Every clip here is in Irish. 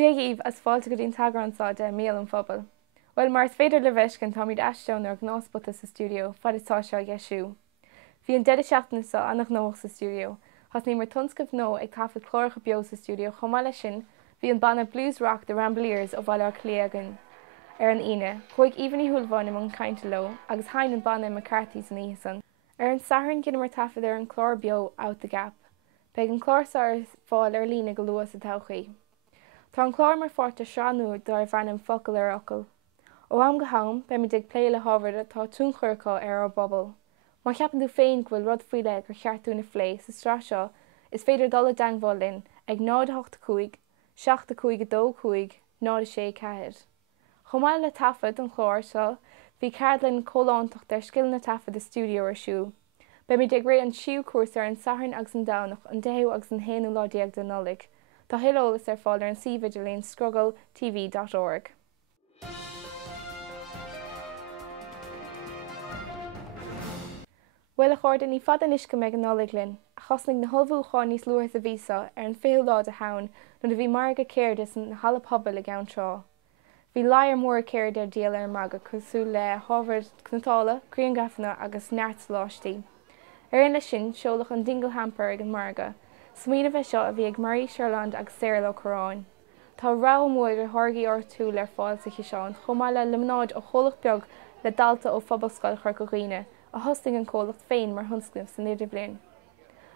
Díagh as fáilte go dtíon tagransá de mBéal an Phobail. Well mar is féidir le bheiscin tá míad eisteann ar gnáspóta sa stiúideo fad is tá seo gheisiú. Bhí an dead seachtaine sa Aonach nóach sa stiúideo, has ní mar tunscamh nó ag tafad cláracha bio sa stiúideo chomá lei sin, bhí an banna blues rock de Rambleers ó bhaile cléagan ar an ine, chuig Íomhaní Thuilbháin am cainte lo, agus hain an banna McCarthy san íhasan. Ar an sathrann gin mar tafad ar an chlár bio out the gap. Beidh an chlár fáil ar lína go luas sa todhchaí. Tá an chlár mar fáilte seanú dar bhreanam focail ar ocail. Ó am go ham, be mi dig pléile hábhar atá túnchurcá ar bobbal. Má cheapan tú féin bhfuil rud faoile gur cheartúna phlé sa strá seo, is féidir dul dangháil linn ag 985, 752, 9 Chomáile le tafad an chlár seo, bhí Caroline cólántacht ar scill na tafad de stiúideo ar siú. Be mi dig ré an siú cuas ar an sathrann agus an Aonach an 10 agus an 11 de Nollag. Tá hilolalas ar fáil ar an siúideo léinn scrogalltv.org. Well a chuirde ní fad an isce meid an Nollag linn, a chosnig na holbhúcháin níos luair sa bhíosa ar an féil lá a hain nó a bhí marga céirde san hala Phobail le Ceann Trá. Bhí láir mór céirde ar díal ar marga cosú le hábhar cnotála, críon gafanna agus neart láistí. Ar in lei sin seolach an Dingle hamper ag an marga, smíad bheith seo a bhí ag Marí Seirland agus Sarah le choráin. Tá rá móid ar tháirgaí ortúil ar fáil sa chiseán, chomá le limnáid ó cholach beag le dalta ó Phobail Chorca Dhuibhne, a hosting an cólacht féin mar thunsclim san idir bliain.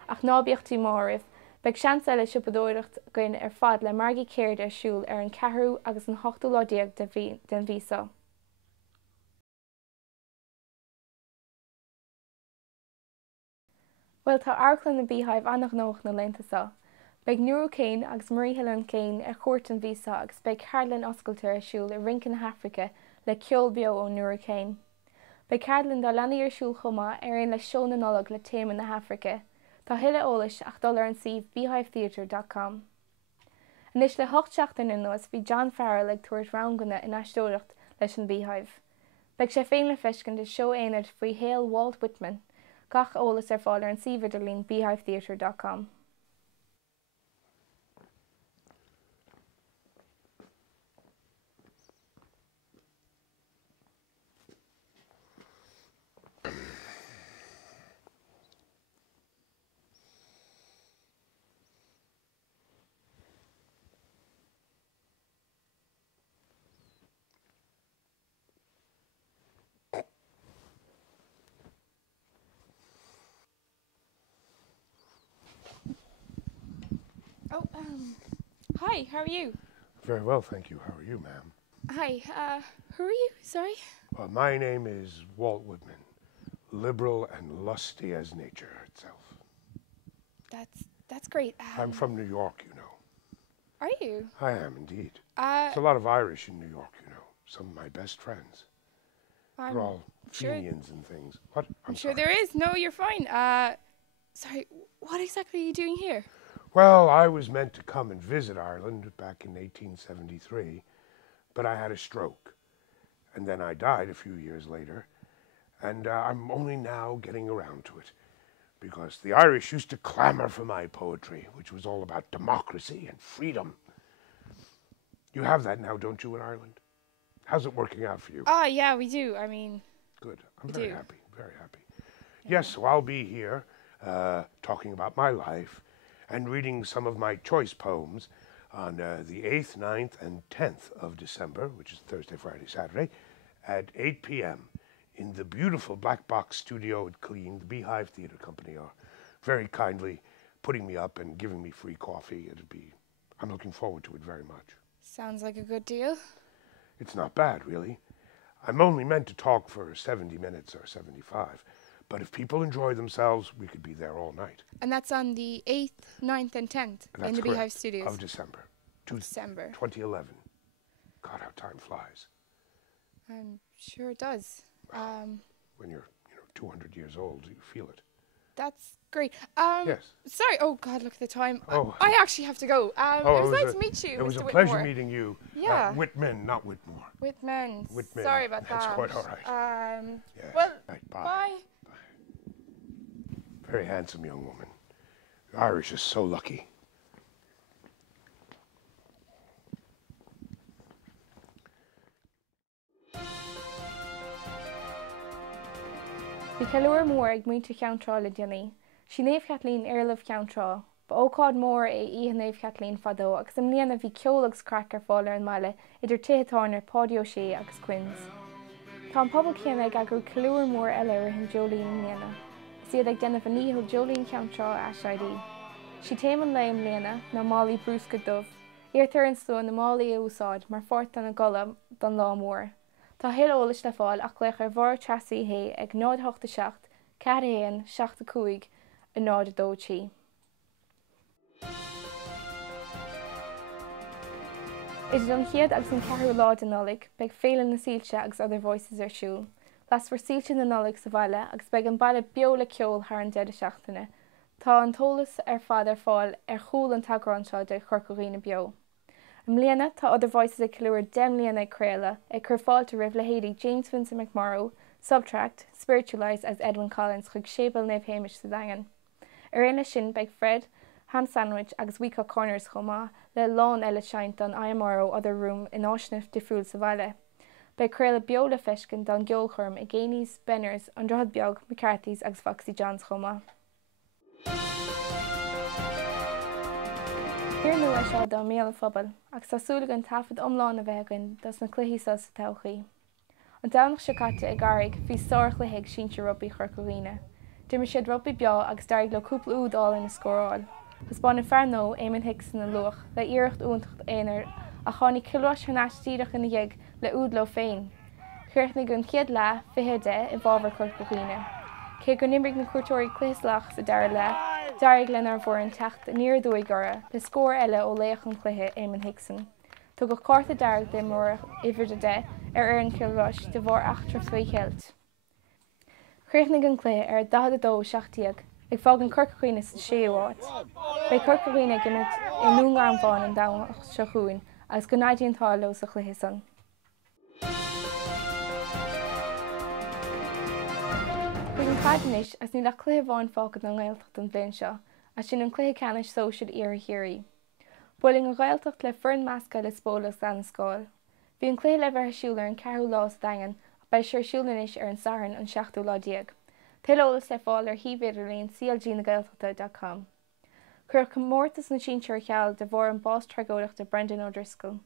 Ach nábíochtaí máiribh, beidh seans eile sipadóireacht goin ar fad le margaí céirde ar siúil ar an 4 agus an 8 den bhíosa. Well tá airchlann na Beehive Aonach nóach na léntasa. Beidh nuair céin agus Marí Helen céin ar chuirt an bhíosa agus beidh Caroline oscailte ar siúil ar rinc na Hafraice le ceol bio ó nuair céin. Beidh Caroline dá leanaí ar siúil chuma ar aon le seó na Nollag le téim na Hafraice. Tá huile eolais ach dul ar an sih beehivetheatre.com. Anis le 8 seachtain nuas bhí John Farrell ag tuairt ranganna in aisteoireacht leis an Beehive. Beidh sé féin le feiscin de seo éanaid faoi héal Walt Withman, gach eolais ar fáil ar an siúideo léinn beehivetheatre.com. Hi, how are you? Very well, thank you. How are you, ma'am? Hi, who are you? Sorry? Well, my name is Walt Withman, liberal and lusty as nature itself. That's great. I'm from New York, you know. Are you? I am, indeed. There's a lot of Irish in New York, you know. Some of my best friends. They're all Fenians and things. What? I'm sure there is. No, you're fine. Sorry, what exactly are you doing here? Well, I was meant to come and visit Ireland back in 1873, but I had a stroke. And then I died a few years later, and I'm only now getting around to it, because the Irish used to clamour for my poetry, which was all about democracy and freedom. You have that now, don't you, in Ireland? How's it working out for you? Yeah, we do. I mean... Good. I'm very happy, very happy. Yes, so I'll be here talking about my life and reading some of my choice poems on the 8th, 9th, and 10th of December, which is Thursday, Friday, Saturday, at 8 p.m. in the beautiful black box studio at Clean. The Beehive Theatre Company are very kindly putting me up and giving me free coffee. I'm looking forward to it very much. Sounds like a good deal. It's not bad, really. I'm only meant to talk for 70 minutes or 75. But if people enjoy themselves, we could be there all night. And that's on the 8th, 9th, and 10th in the Beehive Studios? Of December. December. 2011. God, how time flies. I'm sure it does. When you're 200 years old, you feel it. That's great. Yes. Sorry. Oh, God, look at the time. Oh. I actually have to go. It was nice to meet you, It was Mr. a Whitmore. pleasure meeting you. Yeah. Whitman, not Whitmore. Whitman. Whitman. Sorry about that. That's quite all right. Yes. Well, right, bye. Very handsome young woman. The Irish is so lucky. ceiliúr mór ag muintir Ceann Trá le déanaí. Sí Naomh Chaitlín airlamh Ceann Trá, ba ócáid mór é Oíche Naomh Chaitlín fadó agus im líana bhí ceolalas crack ar fáil ar an mbaile idir tithe Pháidí Uí Shé agus cuins. Tá an pobl céanna ag agrú ceiliúr mór eile ar an Jolín líana. Siad ag déanamh an íthil Jolín Ceann Trá áisiúil. Sí téim an léim líana na málaí brúsca dubh, íartar an stún na málaí a úsáid mar fort an na gola don lá mór. Tá héileolalas le fáil ach léich ar bhar trasaí hé ag 987 4 75 a 9 Is don chiad agus an ceithú lá den Nollag, beag féile na sílte agus other voices ar siúil. Las for sílte na Nollag sa bhaile agus beag an baile beola ceol thar an dead seachtaine. Tá an tólas ar fad ar fáil ar chúl an tagrán seo de Corca Dhuibhne beo. Am líana tá other voices ag ceiliúr dem líana ag créile ag chur fáilte ribh le héadí James Vincent McMorrow, Subtract, Spiritualised as Edwin Collins chug sébal nibh héimiis sa dagan. Ar aine sin beag Fred, Ham Sandwich agus Weecock Corners chomá le lán eile seint don IMRO Other Room in áisnamh difriúil sa bhaile. Beag créile beola feiscin don geolchorm i Géaníos, Benners, Andrad beag, McCarthy's agus Foxy Johns chomá. Thír nua seo do mBéal Phobail, agus tásúla an tafad omláin a bheithain dos na cluichí sa todhchaí. An Aonach seo caite ag gairg hí soirch le héag sinnte Rugbaí Chorca Dhuibhne. D'imir siad Rugbaí beo agus dairg le cúpla údáil in na Scrogall. Is ban in fearnó Éamon Hickson na luach le iirecht úntacht éonar a chánig ciúis hanástíireach in na dhéag le údló féin. Chuirchnig an chiad le fithe de i bhábhar Chorca Dhuibhne. Cé go nimrig na cuairteoirí cluislach sa deir le, dairg le nar bhór an techt níor dúig gora le scór eile ó léach an cluiche Éamon Hickson. Tá go cárta dairg de mór ihir de ar an ciúis de bhór achtar faoi chéalt. Chuirchnig an cluiche ar 12 seachtaíag ag fág an Corca Dhuibhne sa 6 uait. Bei Corca Dhuibhne gimid i núngar an bháin an Aonach seo chuain agus go naidíon táil sa chluiche san. Bhí an caidanis as ní le cluiche bháin fágad an Ghaeltacht an bhliain seo, a sin an cluiche canis sóisiad ar a chéirí. Builling an Ghaeltacht le foireann measca le spólas an scáil. Bhí an cluiche le bheith siúlar an ceithú lá sa dagan, a beidh siúr siúlanis ar an saran an 7 lá déag. Téileolalas le fáil ar híomhéidirlíon clgnagaeltachta.com. Chuir mórtas na síntear cheall de bhór an bás tregóireach de Brendan O'Driscoll.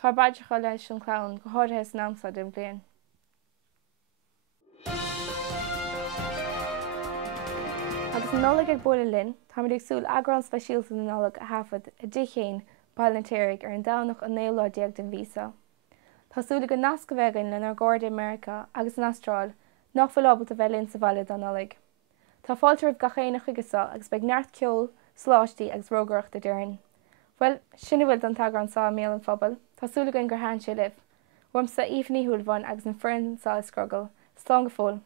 Tá baidecha leis an clán go háirithe námsa den bbliain. Agus an Nollag ag bula linn, tá muid ag súil agrán speisialta na Nollag a hafad a dichéin bailntéirigh ar an Aonach an 9 lá déag den vísa. Tásúla go nasca bheagain le nar Gcóirde America agus an Astráil nach bhfuil a bheith linn sa bhaile don Nollag. Tá fáiltear gachéine chuigasa agus beag neart ceol, sláistí agus rógaireachta deireann. Well, sinna bhfuil an tagrán sa mBéal Phobail, tásúla go gur háin sé libh. Bhaim sa íomhnaí thuúlbhain agus an foireann sa Scrogall. Slán go fóil.